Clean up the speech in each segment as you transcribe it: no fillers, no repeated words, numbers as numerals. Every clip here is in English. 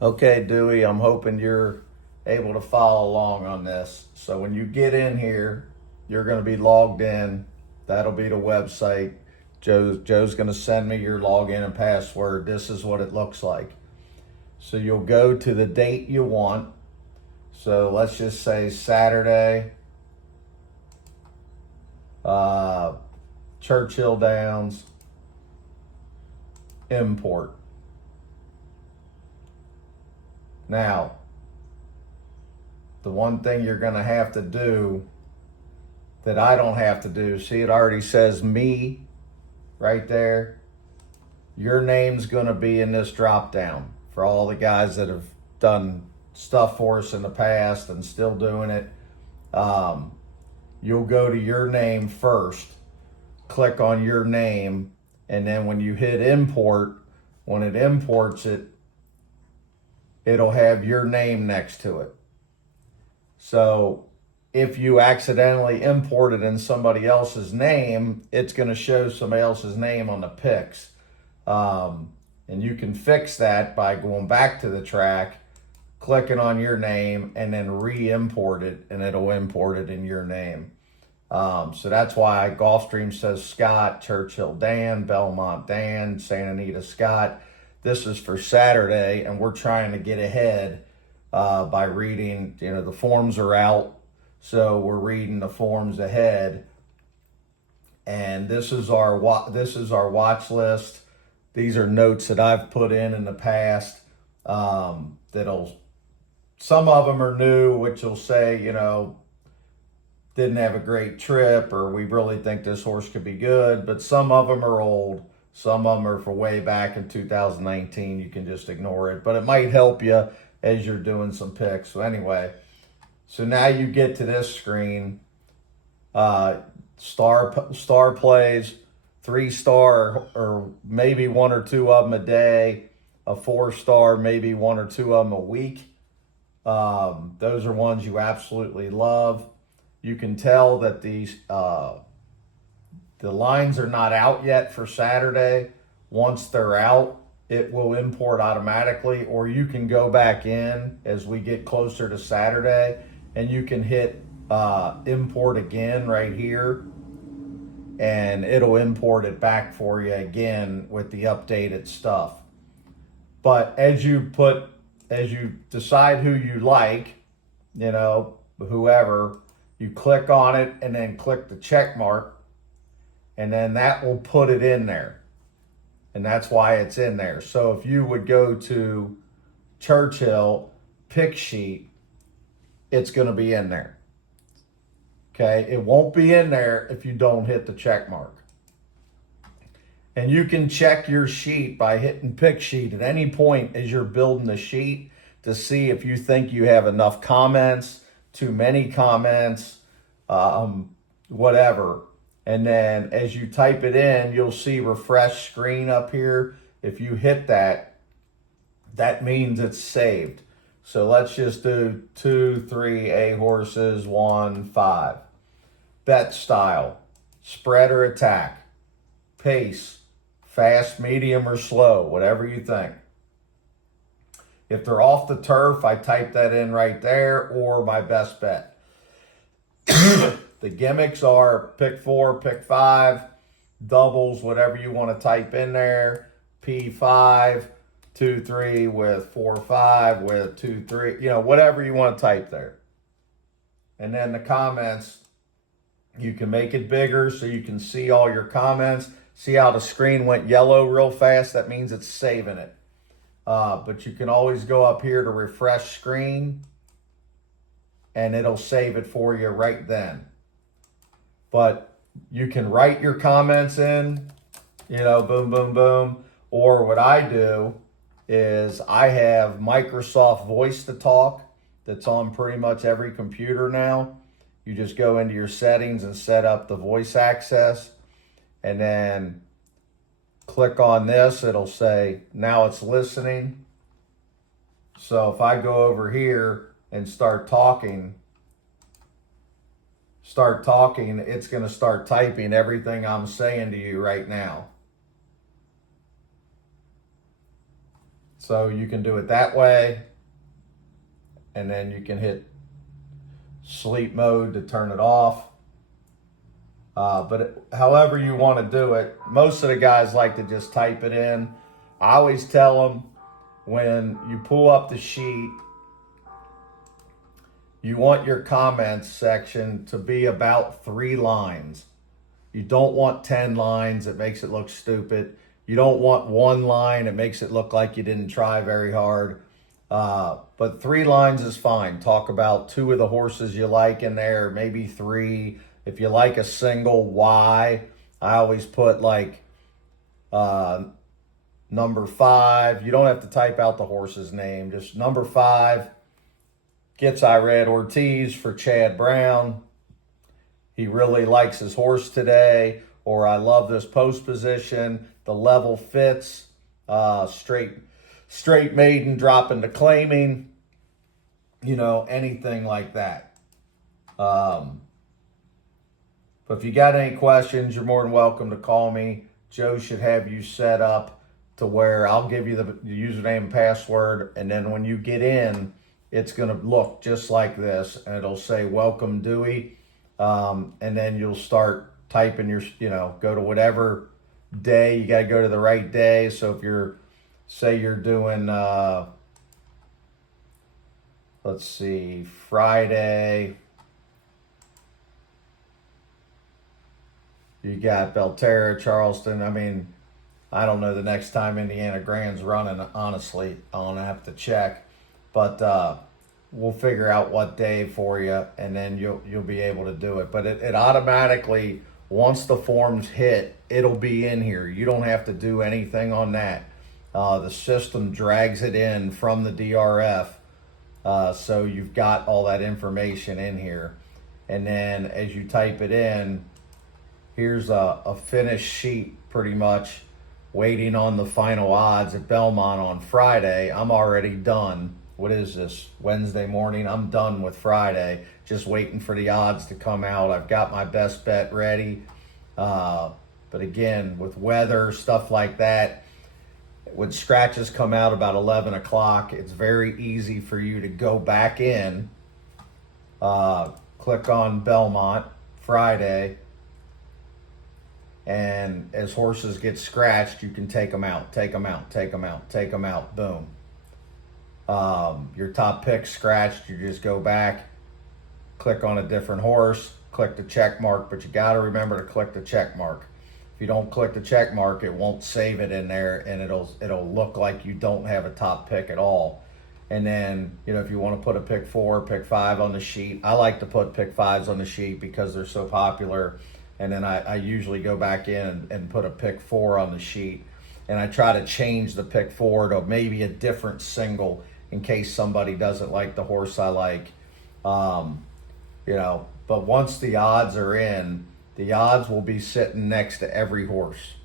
Okay, Dewey, I'm hoping you're able to follow along on this. So when you get in here, you're going to be logged in. That'll be the website. Joe's going to send me your login and password. This is what it looks like. So you'll go to the date you want. So let's just say Saturday, uh, Churchill Downs, import. Now, the one thing you're going to have to do that I don't have to do, see, it already says me right there. Your name's going to be in this drop down for all the guys that have done stuff for us in the past and still doing it. You'll go to your name first, click on your name, and then when you hit import, when it imports it, it'll have your name next to it. So if you accidentally imported in somebody else's name, it's going to show somebody else's name on the pics. And you can fix that by going back to the track, clicking on your name, and then re-import it, and it'll import it in your name. So that's why Gulfstream says Scott, Churchill Dan, Belmont Dan, Santa Anita Scott. This is for Saturday, and we're trying to get ahead by reading. The forms are out, so we're reading the forms ahead. And this is our watch list. These are notes that I've put in the past. Some of them are new, which will say, didn't have a great trip, or we really think this horse could be good. But some of them are old. Some of them are for way back in 2019. You can just ignore it, but it might help you as you're doing some picks. So anyway, so now you get to this screen. Star plays, 3-star or maybe one or two of them a day, a 4-star, maybe one or two of them a week. Those are ones you absolutely love. You can tell that the lines are not out yet for Saturday. Once they're out, it will import automatically, or you can go back in as we get closer to Saturday and you can hit import again right here, and it'll import it back for you again with the updated stuff. But as you decide who you like, whoever, you click on it and then click the check mark, and then that will put it in there. And that's why it's in there. So if you would go to Churchill pick sheet, it's going to be in there. Okay, it won't be in there if you don't hit the check mark. And you can check your sheet by hitting pick sheet at any point as you're building the sheet to see if you think you have enough comments, too many comments, whatever. And then as you type it in, you'll see refresh screen up here. If you hit that, that means it's saved. So let's just do 2, 3, A horses, 1, 5. Bet style, spread or attack, pace, fast, medium, or slow, whatever you think. If they're off the turf, I type that in right there, or my best bet. The gimmicks are pick 4, pick 5, doubles, whatever you want to type in there, P5, 2, 3 with 4, 5 with 2, 3, whatever you want to type there. And then the comments, you can make it bigger so you can see all your comments. See how the screen went yellow real fast? That means it's saving it. But you can always go up here to refresh screen, and it'll save it for you right then. But you can write your comments in, boom, boom, boom. Or what I do is I have Microsoft Voice to Talk that's on pretty much every computer now. You just go into your settings and set up the voice access, and then click on this. It'll say, now it's listening. So if I go over here and start talking, it's going to start typing everything I'm saying to you right now. So you can do it that way, and then you can hit sleep mode to turn it off. But however you want to do it, most of the guys like to just type it in. I always tell them, when you pull up the sheet, you want your comments section to be about 3 lines. You don't want 10 lines. It makes it look stupid. You don't want 1 line. It makes it look like you didn't try very hard. But 3 lines is fine. Talk about 2 of the horses you like in there, maybe 3. If you like a single, why. I always put like number 5. You don't have to type out the horse's name. Just number 5 gets Irad Ortiz for Chad Brown. He really likes his horse today. Or I love this post position. The level fits. Straight maiden dropping to claiming. You know, anything like that. But if you got any questions, you're more than welcome to call me. Joe should have you set up to where I'll give you the username and password, and then when you get in, it's going to look just like this, and it'll say welcome Dewey, and then you'll start typing your, go to whatever day. You got to go to the right day. So if you're, say you're doing, let's see, Friday, you got Belterra, Charleston. I mean, I don't know the next time Indiana Grand's running, honestly. I'll have to check. But we'll figure out what day for you, and then you'll be able to do it. But it automatically, once the forms hit, it'll be in here. You don't have to do anything on that. The system drags it in from the DRF, so you've got all that information in here. And then as you type it in, here's a finished sheet pretty much, waiting on the final odds at Belmont on Friday. I'm already done. What is this, Wednesday morning? I'm done with Friday, just waiting for the odds to come out. I've got my best bet ready. But again, with weather, stuff like that, when scratches come out about 11 o'clock, it's very easy for you to go back in, click on Belmont Friday, and as horses get scratched, you can take them out, take them out, take them out, take them out, boom. Your top pick scratched, you just go back, click on a different horse, click the check mark, but you got to remember to click the check mark. If you don't click the check mark, it won't save it in there, and it'll look like you don't have a top pick at all. And then, if you want to put a pick 4, pick 5 on the sheet, I like to put pick 5s on the sheet because they're so popular. And then I usually go back in and put a pick 4 on the sheet. And I try to change the pick 4 to maybe a different single in case somebody doesn't like the horse I like. But once the odds are in, the odds will be sitting next to every horse.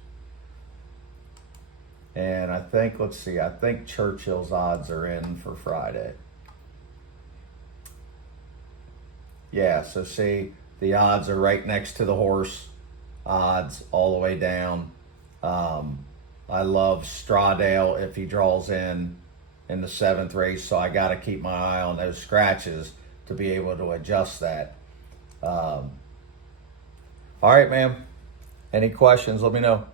And I think, I think Churchill's odds are in for Friday. Yeah, so see, the odds are right next to the horse odds all the way down. I love Stradale if he draws in the 7th race, so I got to keep my eye on those scratches to be able to adjust that. All right, man. Any questions, let me know.